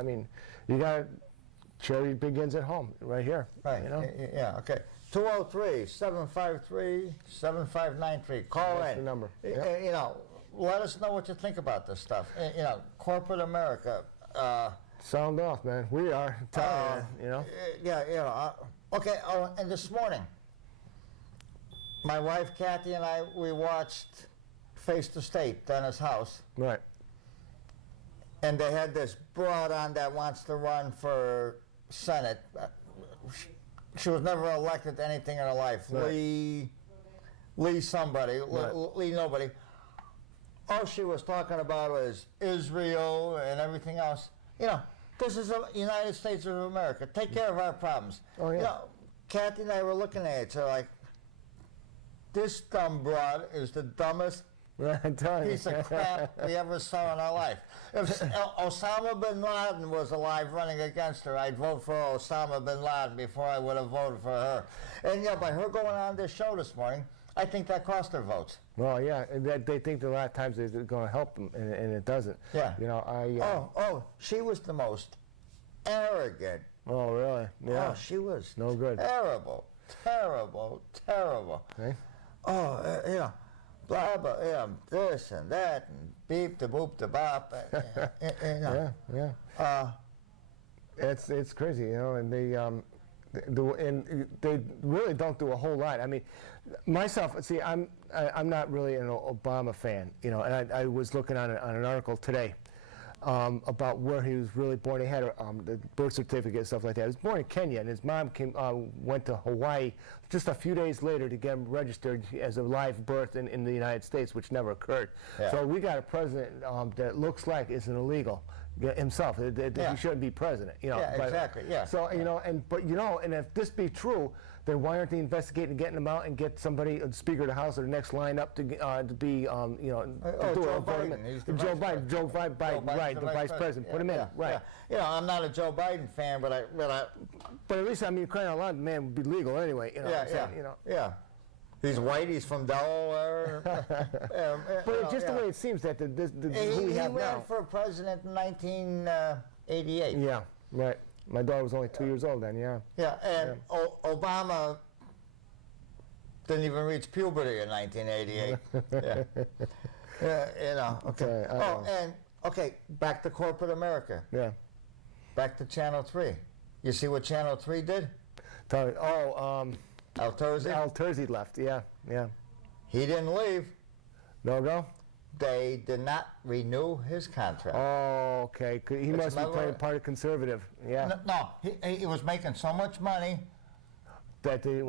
I mean, you got charity begins at home, right here. Right. Yeah. Okay. 203-753-7593. Call in. That's the number. Let us know what you think about this stuff. Corporate America. Sound off, man. We are. I'm telling you. Okay. And this morning, my wife Kathy and I, we watched Face the State, Dennis House. Right. And they had this broad on that wants to run for Senate. She was never elected to anything in her life. Right. Lee somebody, Right. Lee nobody. All she was talking about was Israel and everything else. This is the United States of America. Take care of our problems. Oh, yeah. Kathy and I were looking at each other like, this dumb broad is the dumbest piece of crap we ever saw in our life. If Osama bin Laden was alive running against her, I'd vote for Osama bin Laden before I would have voted for her. And by her going on this show this morning, I think that cost her votes. Well, yeah, and they think that a lot of times they're going to help them, and it doesn't. Yeah. She was the most arrogant. Oh, really? Yeah. Oh, she was no good. Terrible. Okay. Blah blah, this and that, and beep the boop the bop. Yeah. It's crazy, and they really don't do a whole lot. I mean, myself, see, I'm not really an Obama fan, and I was looking on an article today about where he was really born. He had the birth certificate and stuff like that. He was born in Kenya, and his mom went to Hawaii just a few days later to get him registered as a live birth in the United States, which never occurred. Yeah. So we got a president that looks like is an illegal himself. He shouldn't be president. Exactly. Yeah. So and if this be true, then why aren't they investigating, getting him out, and get somebody, the Speaker of the House, or the next line up to be Joe Biden. He's the Joe Biden, right, the vice president. Put him in, right. Yeah. I'm not a Joe Biden fan, but at least, crying out loud, the man would be legal anyway. Yeah. He's white. He's from Delaware. But just the way it seems that who we have now. He ran for president in 1988. Yeah, right. My daughter was only 2 years old then. Yeah. Yeah, and Obama didn't even reach puberty in 1988. Okay. Back to corporate America. Yeah. Back to Channel 3. You see what Channel 3 did? Al-Terzi left, yeah. He didn't leave. No go? They did not renew his contract. Oh, okay. He must be playing part of conservative, yeah. No, he was making so much money that they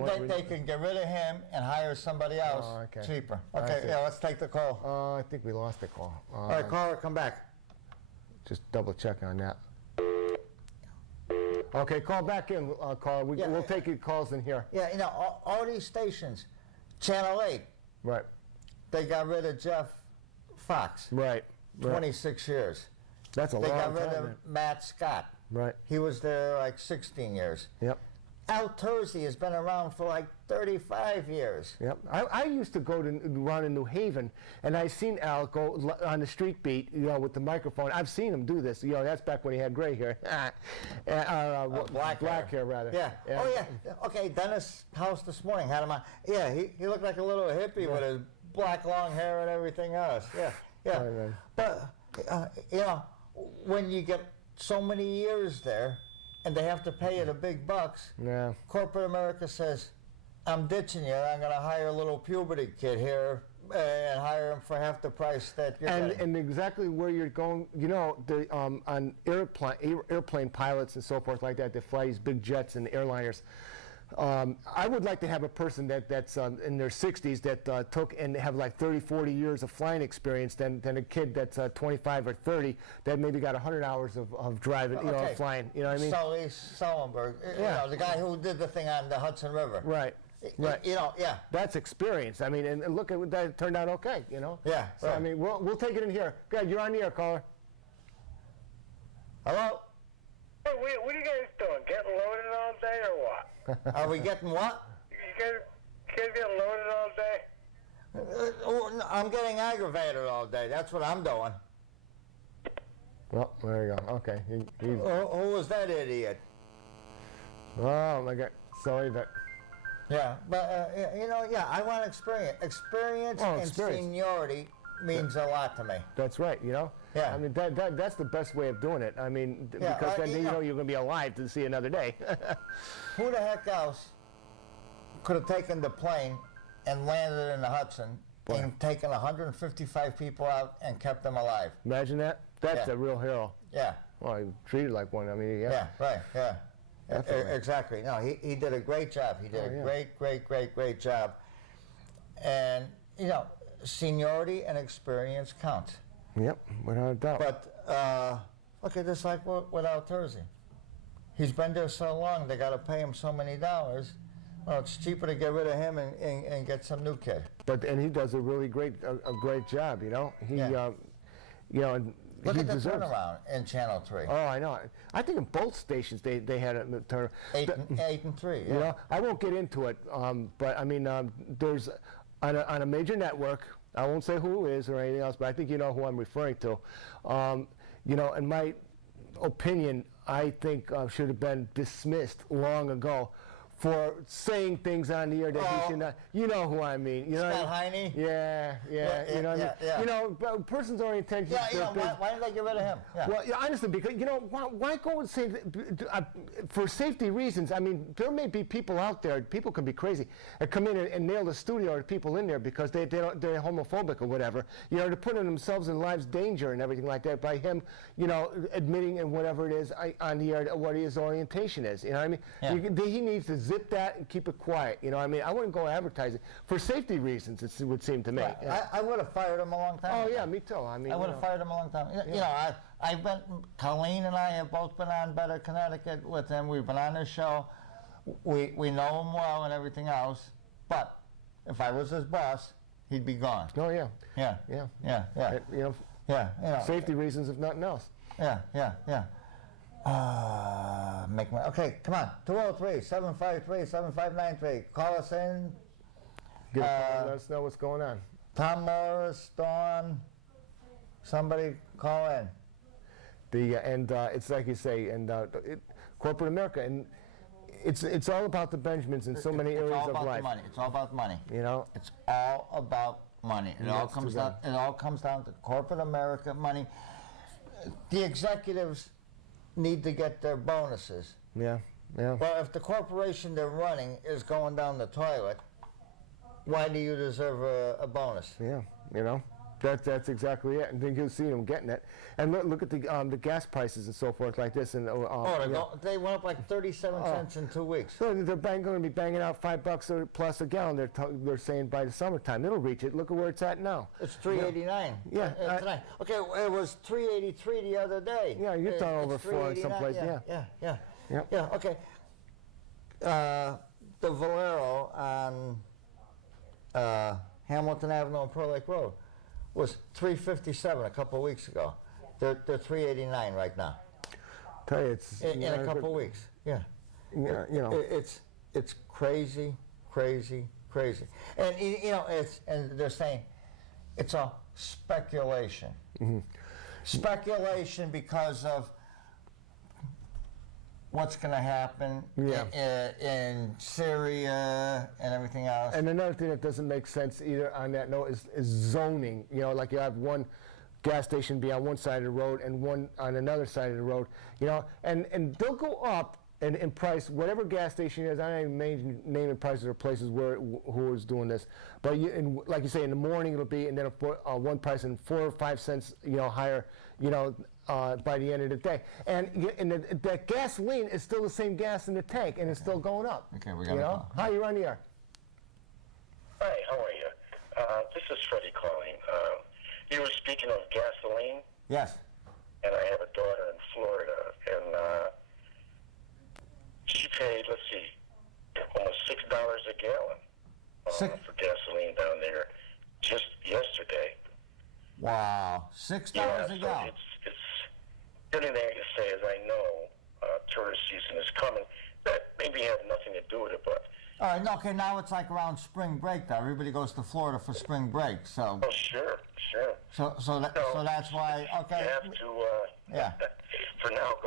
can get rid of him and hire somebody else cheaper. Okay, let's take the call. I think we lost the call. All right, caller, come back. Just double check on that. Okay, call back in, caller. We'll take your calls in here. Yeah, all these stations, Channel 8. Right. They got rid of Jeff Fox. Right. 26 years. That's a long time. They got rid of Matt Scott. Right. He was there like 16 years. Yep. Al-Terzi has been around for like 35 years. Yep. I used to go to run in New Haven, and I seen Al go on the street beat, with the microphone. I've seen him do this. That's back when he had gray hair. Black hair, rather. Yeah. Oh, yeah. Okay, Dennis House this morning had him on. Yeah, he looked like a little hippie with his black long hair and everything else. Yeah. Right. But, when you get so many years there, and they have to pay you the big bucks. Yeah. Corporate America says, I'm ditching you. I'm going to hire a little puberty kid here and hire him for half the price that you're getting. And exactly where you're going, on airplane pilots and so forth like that fly these big jets and airliners. I would like to have a person that's in their 60s that took and have like 30, 40 years of flying experience than a kid that's 25 or 30 that maybe got 100 hours of driving, flying. You know what I mean? Sully Sullenberg, the guy who did the thing on the Hudson River. Right. That's experience. I mean, and look at that, it turned out okay. Yeah. So I mean, we'll take it in here. Go ahead, you're on the air, caller. Hello. Hey, what are you guys doing? Getting loaded all day or what? Are we getting what? You guys getting loaded all day? I'm getting aggravated all day. That's what I'm doing. Well, there you go. Okay. He's, Who was that idiot? oh, my God. Sorry, but... Yeah, but, I want experience. Experience and seniority means a lot to me. That's right, Yeah. I mean, that's the best way of doing it. I mean, because then you know you're going to be alive to see another day. Who the heck else could have taken the plane and landed in the Hudson and taken 155 people out and kept them alive? Imagine that. That's a real hero. Yeah. Well, he treated like one. I mean, Yeah, right, yeah. Definitely. Exactly. No, he did a great job. He did a great job. And, seniority and experience count. Yep, without a doubt. But, look at this like without Terzi. He's been there so long, they got to pay him so many dollars. Well, it's cheaper to get rid of him and get some new kid. And he does a really great job, He, and Look he at the deserves turnaround in Channel 3. Oh, I know. I think in both stations they had a turn. 8 and 3, yeah. I won't get into it, but I mean, there's on a major network. I won't say who it is or anything else, but I think you know who I'm referring to. In my opinion, I think should have been dismissed long ago for saying things on the air that he should not. You know who I mean. You know Scott Heine? Yeah. You know what I mean? A person's orientation. Why did they get rid of him? Yeah. Well, honestly, because why go and say that, for safety reasons? I mean, there may be people out there. People can be crazy and come in and nail the studio or people in there because they're homophobic or whatever. They're putting themselves in lives danger and everything like that by him, admitting and whatever it is on the air what his orientation is. You know what I mean? Yeah. He needs to zip that and keep it quiet. I mean, I wouldn't go advertising for safety reasons. It would seem to me. Right. Yeah. I would have fired him a long time. Oh ago. yeah, me too. I mean, I would have fired him a long time. I've been. Colleen and I have both been on Better Connecticut with him. We've been on his show. We know him well and everything else. But if I was his boss, he'd be gone. Oh yeah. Yeah. Safety reasons, if nothing else. Yeah. Okay, come on. 203-753-7593. Call us in. Give us a call and let us know what's going on. Tom Morris, Dawn, somebody call in. It's like you say, corporate America, and it's all about the Benjamins in so many areas of life. It's all about money. It's all about money. It all comes down to corporate America money. The executives need to get their bonuses. Yeah. Well, if the corporation they're running is going down the toilet, why do you deserve a bonus? Yeah, that's exactly it. And then you'll see them getting it. And look at the gas prices and so forth like this. And they went up like 37 cents in 2 weeks. So they're going to be banging out $5 or plus a gallon. They're saying by the summertime it'll reach it. Look at where it's at now. It's $3.89. Yeah. Tonight. Okay, it was $3.83 the other day. Yeah, you're talking over $4 someplace. Yeah. Okay. The Valero on Hamilton Avenue and Pearl Lake Road was $3.57 a couple of weeks ago. They're $3.89 right now. Tell you, it's in a couple of weeks. Yeah. It's crazy. And and they're saying it's a speculation. Mm-hmm. Speculation because of what's going to happen in Syria and everything else. And another thing that doesn't make sense either on that note is zoning. Like you have one gas station be on one side of the road and one on another side of the road. And they'll go up in price, whatever gas station is. I don't even naming prices or places who is doing this. But like you say, in the morning it'll be, and then one price and 4 or 5 cents, higher, by the end of the day. And that gasoline is still the same gas in the tank, and it's still going up. Okay, we got a call. Hi, you're on the air. Hi, how are you? This is Freddie calling. You were speaking of gasoline. Yes. And I have a daughter in Florida, and she paid, almost $6 a gallon for gasoline down there just yesterday. Wow, $6 a gallon. It's the only thing I can say is I know tourist season is coming. That maybe have nothing to do with it, but. All right, okay, now it's like around spring break, though. Everybody goes to Florida for spring break, so. Oh, sure. So that's why, okay. You have to Yeah. For now.